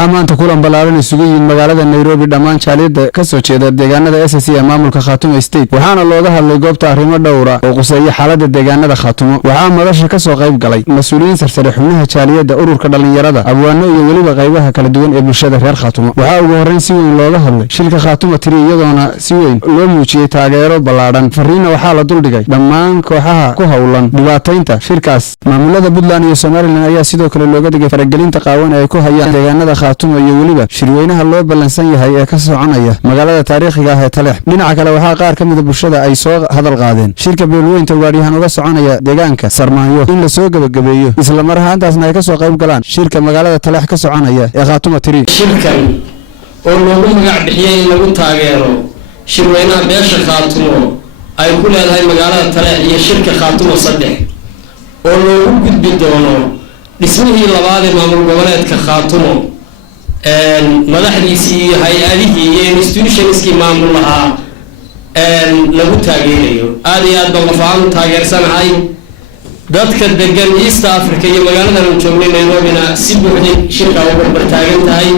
waxaa maanta kulan ballaaran isugu yimid magaalada Nairobi dhammaan jaaliyada ka soo jeeda deegaanada SSC ee maamulka Khaatumo State waxaana looga hadlay goobta arrimo dhowr ah oo quseeya xaaladda deegaanada Khaatumo waxaa madasha ka soo qayb galay mas'uuliyiin sarsare xubnaha jaaliyada ururka dhalinyarada abwaano iyo waliba qaybaha kala duwan ee bulshada reer Khaatumo waxaa ugu horreyn si weyn looga hadlay shilka Khaatumo tiri iyadoona si weyn loo muujiyay taageero ballaaran fariina waxaa la duldhigay dhammaan kooxaha ku hawlan dhibaataynta shirkaas maamulada Puntland iyo Somaliland ayaa sidoo kale looga dhigay faragelinta qaawan ee ku hayaan deegaanada Khaatumo iyo waliba shirweynaha loo balansan yahay ee ka soconaya magaalada taariikhiga ah ee Taleex dhinaca kale waxaa qaar ka mid ah bulshada ay soo hadal qaadeen shirka beelweynta gaariyahan uga soconaya deegaanka Sarmaayo in la soo gabagabeeyo isla mar ahaantaasna ay ka soo qayb galaan shirka magaalada Taleex ka soconaya ee Khaatumo tiri shirkan oo loogu magac bixiyay in lagu taageero shirweynaha beesha Khaatumo ay ku leedahay magaalada Taleex iyo shirka Khaatumo 3 oo loogu gudbi doono dhismihii labaad ee maamul goboleedka Khaatumo madaxdiisii hay'adihii iyo institutionskii maamul lahaa lagu taageerayo aad iyo aad baan qofaan taageersanahay dadka degan East Africa iyo magaalada aan joognay Nairobi-na si buuxda shirka ugu bartaagan tahay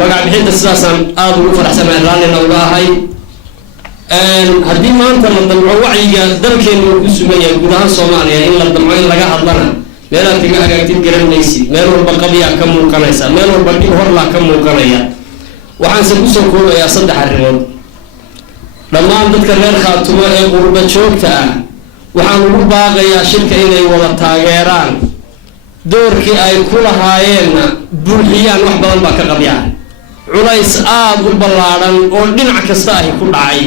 magac bixinta sidaasaan aad ugu faraxsanahay raallina uga ahay haddii maanta la damco wacyiga dalkeenu ku sugan yahay guud ahaan Soomaaliya in la damco in laga hadlana meelaha kaga hagaagtid garanaysid meel walba qabiya ka muuqanaysa meel walba dib hor la ka muuqanaya waxaan ku soo koobayaa 3 arrimood dhammaan dadka reer Khaatumo ee qurba joogta ah waxaan ugu baaqayaa shirka inay wada taageeraan doorkii ay ku lahaayeen buuxiyaan wax badan baa ka qabiyaan culays aad u ballaaran oo dhinac kasta ay ku dhacay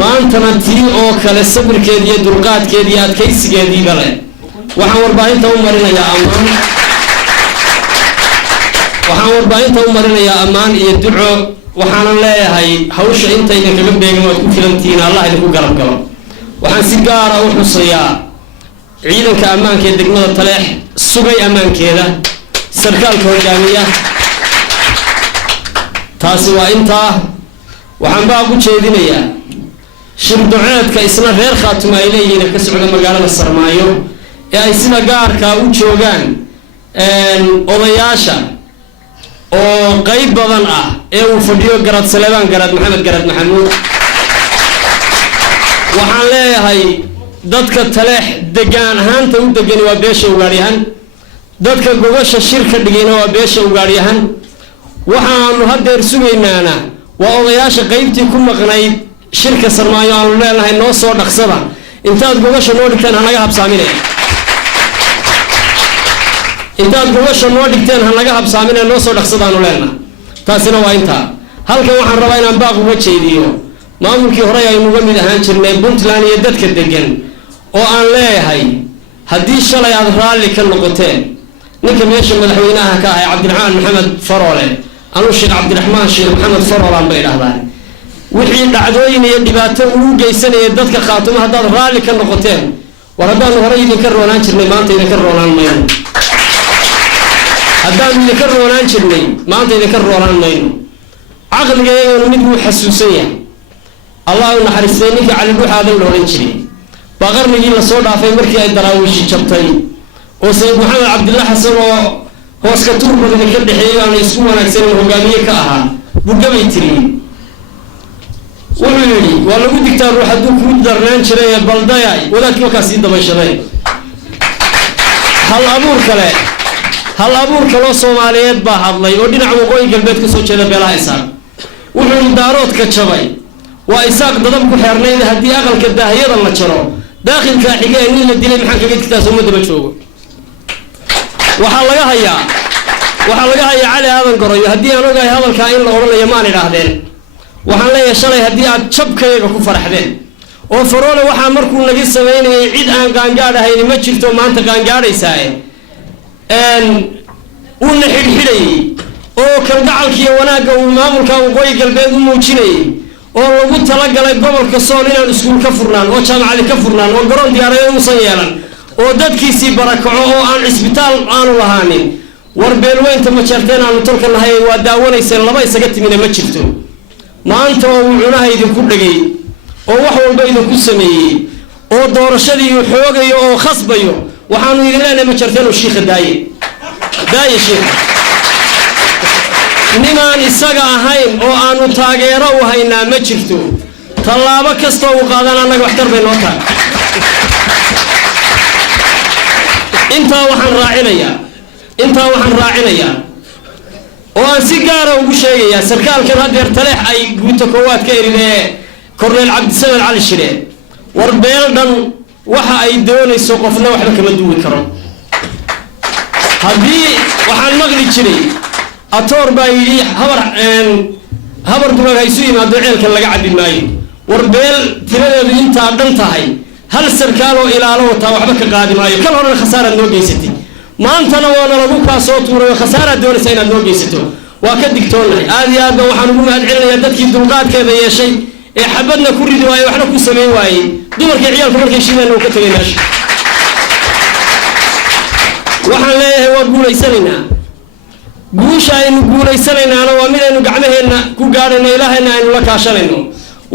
maantana tii oo kale sabirkeed iyo dulqaadkeed iyo adkaysigeedii bale waxaan warbaahinta u marinayaa ammaan iyo duco waxaan leeyahay hawsha inta idin kaga beegan waad ku filantiin Allah idinku garab galo waxaan si gaar ah u xusayaa ciidanka ammaanka ee degmada Taleex sugay ammaankeeda sarkaalka hogaamiya taasi waa inta waxaan baa ugu jeedinayaa shir duceedka isna reer Khaatumo ay leeyihiin ka socda magaalada Sarmaayo ee ay sida gaarka u joogaan odayaasha oo qayb badan ah ee uu fadhiyo garad Saleebaan garad Maxamed garad Maxamuud waxaan leeyahay dadka Taleex degaan ahaanta u degan waa beesha ugaaryahan dadka gogosha shirka dhigayna waa beesha ugaaryahan waxaanu hadeer sugaynaana waa odayaasha qaybtii ku maqnayd shirka Sarmaayo aan leenahay noo soo dhaqsada intaad gogosha noo dhigtaan hanaga habsaaminay intaad gogosha noo dhigtaan hanaga habsaaminay noo soo dhaqsadaanu leenahay taasina waa inta halkan waxaan rabaa inaan baaq uga jeediyo maamulkii hore ay uga mid ahaan jirnay Puntland iyo dadka degan oo aan leeyahay haddii shalay aad raalli ka noqoteen ninka meesha madaxweynaha ka ah Cabdiraxmaan Maxamed Faroole anu Sheekh Cabdiraxmaan Sheekh Maxamed Faroole aan bay dhahdaan wixii dhacdooyin iyo dhibaato ugu geysanay dadka Khaatumo haddaad raalli ka noqoteen war haddaan hore idinka roonaan jirnay maanta idinka roonaan mayno haddaan idinka roonaan jirnay maanta idinka roonaan mayno caqligeenu mid uu xasuusan yahay Allah uu naxariistay ninka cali buuxaadan looran jiray baqarnigii la soo dhaafay markii ay daraawiishi jabtay oo Sayyid Maxamed Cabdullah Xasan oo hoos ka tuurbada ka dhaxeeyay aan isku wanaagsan hogaamiye ka ahaa budabay tiri wuxuu yiri waa lagu digtaa ruux hadduu ku darnaan jiray baldayay wadaadkii ka sii dabayshaday hal abuur kale Soomaaliyeed baa hadlay oo dhinaca waqooyi galbeed ka soo jeeda beelaha Isaaq wuxuu daaroodka jabay waa Isaaq dadab ku xirnayd haddii aqalka daahiyada la jaro daaqilka xiga in la dilay maxaa kaga digtaa Soomaaliya joogo waxa laga hayaa cali aadan goroyo haddii aan ogahay hadalka in la oranayo maan idhaahdeen waxaan leeyahay shalay haddii aad jabkayga ku faraxdeen oo Faroole waxa markuu naga sameeyay cid aan qaangaadhayn ma jirto maanta qaangaadhaysaa una xidhxidhay oo kan gacalkiyo wanaaga uu maamulka waqooyi galbeed u muujinay oo lagu talagalay gobolka Sool inaan iskuul ka furnaan oo jaamacad ka furnaan oo garoon diyaarado u san yeelan oo dadkiisii barakaco oo aan isbitaal aanu lahaanin war beelweynta ma jarteen aanu tolka lahay waa daawanayseen laba isaga timina ma jirto maanta oo cunaha idinku dhagay oo wax walba idinku sameeyay oo doorashadii uu xoogayo oo khasbayo waxaanu idin leenahay ma jarteen oo sheekh daaye sheekh nimaan isaga ahayn oo aanu taageero u haynaa ma jirto tallaabo kastoo uu qaadan annaga waxtar bay noo tahay intaa waxaan raacinayaa oo aan si gaara ugu sheegayaa sarkaalkan haddeer taleex ay guuta koowaad ka eridee korneel cabdisamed cali shire war beel dhan waxa ay doonayso qofna waxba kama duwi karo haddii waxaan maqli jiray atoor baa yidhi habar dumag haysu yimaado ceelkan laga cabbi maayo war beel tiradeedu intaa dhan tahay hal sarkaal oo ilaalo wataa waxba ka qaadi maayo kal horena khasaaraad noo geysatay maantana waana lagu kaa soo tuuray oo khasaaraad doonaysa inaad noo geysato waa ka digtoonnahay aad iyo aadba waxaan ugu mahad celinayaa dadkii dulqaadkeeda yeeshay ee xabadna ku ridi waayey waxna ku samayn waayey dumarkii ciyaalku markay shiideen uu ka tegay meesha waxaan leeyahay waa guulaysanaynaa guusha aynu guuleysanaynaana waa mid aynu gacmaheenna ku gaadhayno ilaahayna aynu la kaashanayno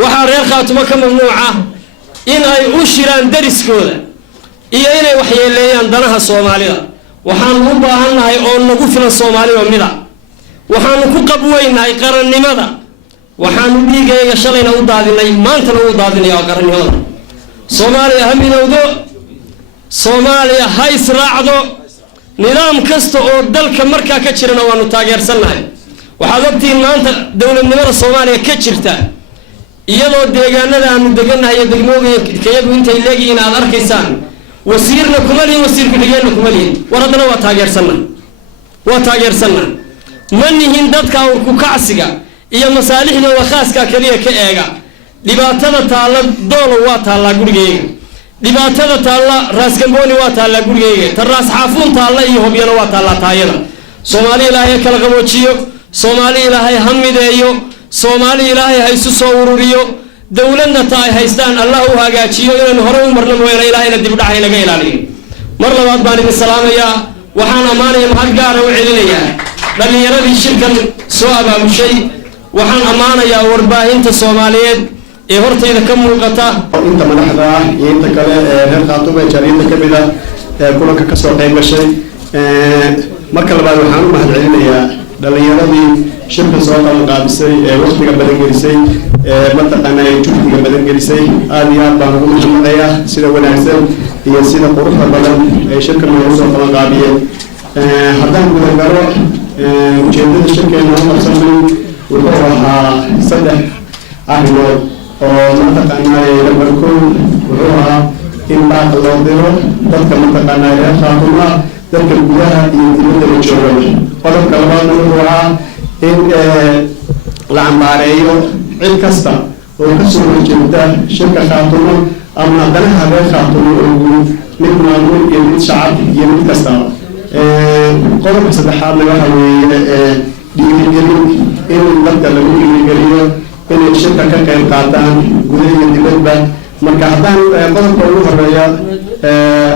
waxaa reer khaatumo ka mamnuuca in ay u shiraan dariskooda iyo inay waxyeeleeyaan danaha soomaalida waxaanu u baahannahay oo nagu filan soomaali oo mida waxaanu ku qabweynahay qarannimada waxaanu dhiigayga shalayna u daadinay maantana u daadinaya oo qarannimada soomaaliya ha midowdo soomaaliya ha israacdo nidaam kasta oo dalka markaa ka jirana waanu taageersannahay waxaad ogtihiin maanta dowladnimada soomaaliya ka jirta iyadoo deegaanada aanu degannahay iyo degmooyinkayagu intay leegihiin aad arkaysaan wasiirna kuma lihin wasiir ku-xigeenna kuma lihin war haddana waa taageersanna ma nihin dadka awrku kacsiga iyo masaalixdooda khaaska kaliya ka eega dhibaatada taalla doolow waa taallaa gurigeyga dhibaatada taalla raaskambooni waa taallaa gurigeyga tarraas xaafuun taalla iyo hobyana waa taallaa taayada soomaali ilaahay kala qaboojiyo soomaali ilaahay ha mideeyo soomaali ilaahay ha isu soo ururiyo dowladna ta ay haystaan allah u hagaajiyo inaynu hore u marno mooyana ilaahayna dibdhaxa inaga ilaaliyo mar labaad baan idin salaamayaa waxaan ammaanaya mahad gaara u celinayaa dhallinyaradii shirkan soo abaamushay waxaan ammaanayaa warbaahinta soomaaliyeed ee hortayda ka muuqata inta madaxda ah iyo inta kale ee reer khaatumo ee jaariyadda ka mid ah ee kulanka ka soo qayb gashay marka labaad waxaan u mahad celinayaa dhallinyaradii shirka soo qaban qaabisay ee waqtiga badan gelisay ee mataqaanaa ee juhdiga badan gelisay aad iyo aad baan ugu mahadnaqayaa sida wanaagsan iyo sida quruxda badan ee shirka noogu soo qaban qaabiyeen haddaan gudagalo ujeedada shirkeena u qabsanay wuxuu ahaa 3 arrimood oo mataqaanaa number 1 wuxuu ahaa in baaq loo diro dadka mataqaanaa reer khaatumo dadka gudaha iyo dibadda la jooga qodobka labaadna wuxuu ahaa in la cambaareeyo cid kasta oo ka soo horjeeda shirka khaatumo ama danaha reer khaatumo oo guud mid maamul iyo mid shacab iyo mid kastaba qodobka saddexaadna waxa weeye dhiirigelin in dadka lagu dhiirigeliyo inay shirka ka qayb qaataan gudaha iyo dibadba marka haddaan qodobka ugu horeeya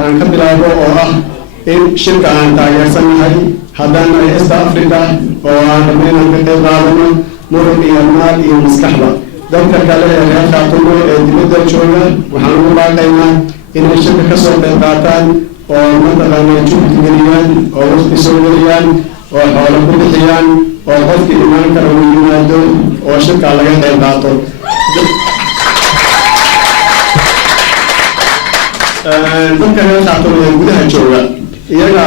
aan ka bilaabo oo ah in shirka aan taageersannahay haddaan nahay East Africa oo aan rabno inaan ka qayb qaadano muruq iyo maal iyo maskaxba dadka kale ee reer khaatumo ee dibadda jooga waxaan ugu baaqaynaa inay shirka ka soo qayb qaataan oo mataqaanaa juhdi geliyaan oo waqti soo geliyaan oo xoolo ku bixiyaan oo qofkii imaan kara uu yimaado oo shirka laga qayb qaato dadka reer khaatumo ee gudaha jooga iyaga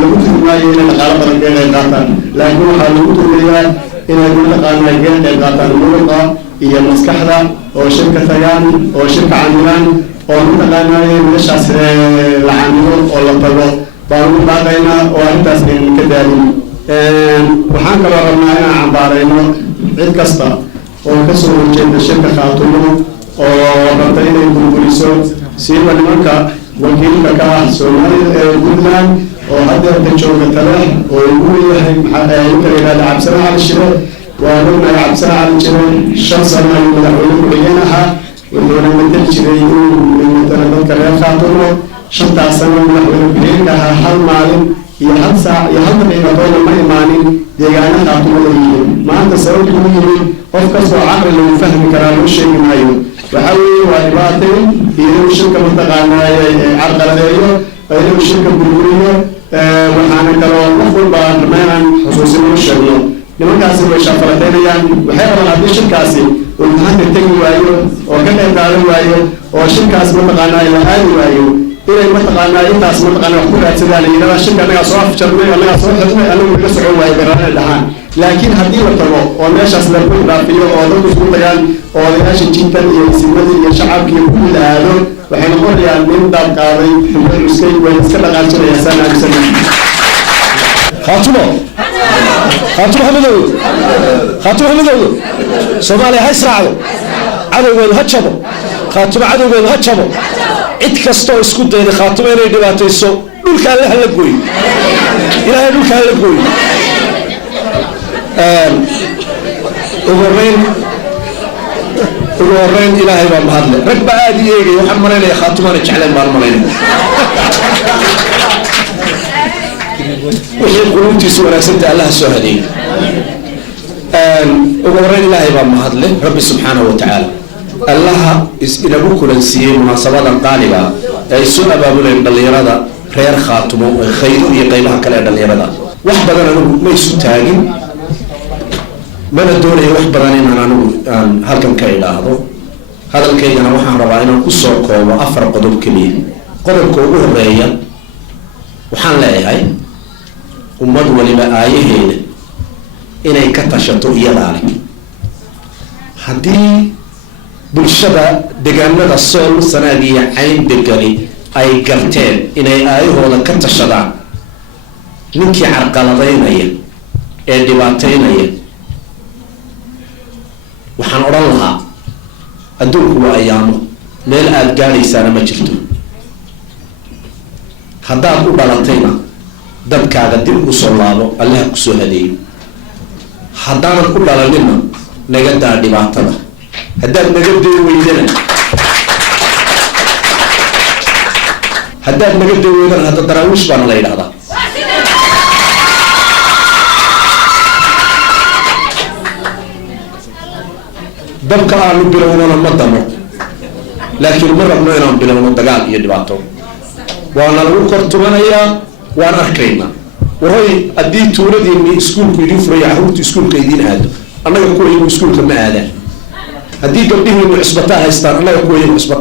lagu turmaayo inay dhaqaalo badan ka qayb qaataan laakiin waxaa lagu turmayaa inay mataqaanaa ka qayb qaataan muruqa iyo maskaxda oo shirka tagaan oo shirka camilaan oo mataqaanaa meeshaas la camilo oo la tago baan ugu baaqaynaa oo arrintaas aynan ka daalin waxaan kaloo rabnaa inaan cambaarayno cid kasta oo ka soo horjeeda shirka khaatumo oo rabta inay burburiso siiba nimanka wakiilka ka ah Soomaalida ee Puntland oo hadda jooga Taleex oo ugu yahay ninka yiraahdo Cabsana Cali Shire waa ninka Cabsana Cali Shire 5 sano ayuu madaxweyne ku dhiganaha wuxuuna matal jiray inuu matala dadka reer khaatumo 5 sano madaxweyne ku dhiganaha hal maalin iyo hal saac iyo hal daqiiqadood ma imaanin deegaanada khaatumo leeyihiin maanta sababtu u yimid qof kastoo caqli lagu fahmi karaa loo sheegi maayo waxaa weeye waa dhibaato iyo shirka mataqaanaa carqaladeeyo inuu shirka burburiyo waxaana kaloo wax walba rameynaan xusuusin u sheegno nimankaasi way shaqalateynayaan waxay rabaan haddii shirkaasi uu maanta tegi waayo oo ka qayb qaadan waayo oo shirkaas mataqaanaa la aadi waayo inay mataqaanaa intaas mataqaanaa wax ku raadsadaan iyadana shirka annagaa soo afjarnay annagaa soo xirnay annagu naga socon waayo garana dhahaan laakiin haddii la tago oo meeshaas lagu dhaafiyo oo dadku isku tagaan oo odayaasha jintan iyo isimadii iyo shacabkii ku la aado waxay noqonayaan nin daab qaaday ximbaruskay way iska dhaqaajinayaan saan aaminsannahay خاتمه حمدو خاتمه حمدو سومالي هاي سراعدو عدوغود هجبو خاتمه عدوغود هجبو cid kasto isku dayday khaatimo inay dhibaatayso dhulka Allah la gooy ilaahay dhulka la gooy ugu horeyn ilaahay baa mahadle rag baa aad eegay waxaan maleynaya khaatimana jecleen baan maleynaya wixii quluubtiisu wanaagsanta Allah soo hadeeyay ugu horeyn ilaahay baa mahadle rabbi subxaanahu wa ta'ala Allah inagu kulansiiyay munaasabadan qaaliga ay soo abaabuleen dhalinyarada reer khaatimo khayr iyo qaybaha kale ee dhalinyarada wax badan anigu ma isu taagin mana doonayo wax badan inaan anigu halkan ka ilaahdo hadalkaygana waxaan rabaa inaan ku soo koobo 4 qodob kaliya qodobka ugu horeeya waxaan leeyahay ummad waliba aayaheeda inay ka tashato iyadaale haddii bulshada deegaanada sool sanaag iyo cayn degani ay garteen inay aayahooda ka tashadaan ninkii carqaladaynaya ee dhibaateynaya waxaan odhan lahaa adduunku waa ayaamo meel aad gaadhaysaana ma jirto haddaad u dhalatayna dadkaaga dib u soo laabo allaha ku soo hadeeyo haddaanan u dhalanina naga daa dhibaatada haddaad naga day weydana hadda daraawiish baana la yidhahdaa dabka aanu bilownona ma damo laakiin ma rabno inaan bilowno dagaal iyo dhibaato waana lagu kortumanayaa waan arkaynaa waroy haddii tuuladiinni iskuulku idin furaya carruurtu iskuulka idiin aado annaga kuwa iyagu iskuulka ma aadaan haddii gabdhihiinu cisbataa haystaan annaga kuwa iyagu cisbataa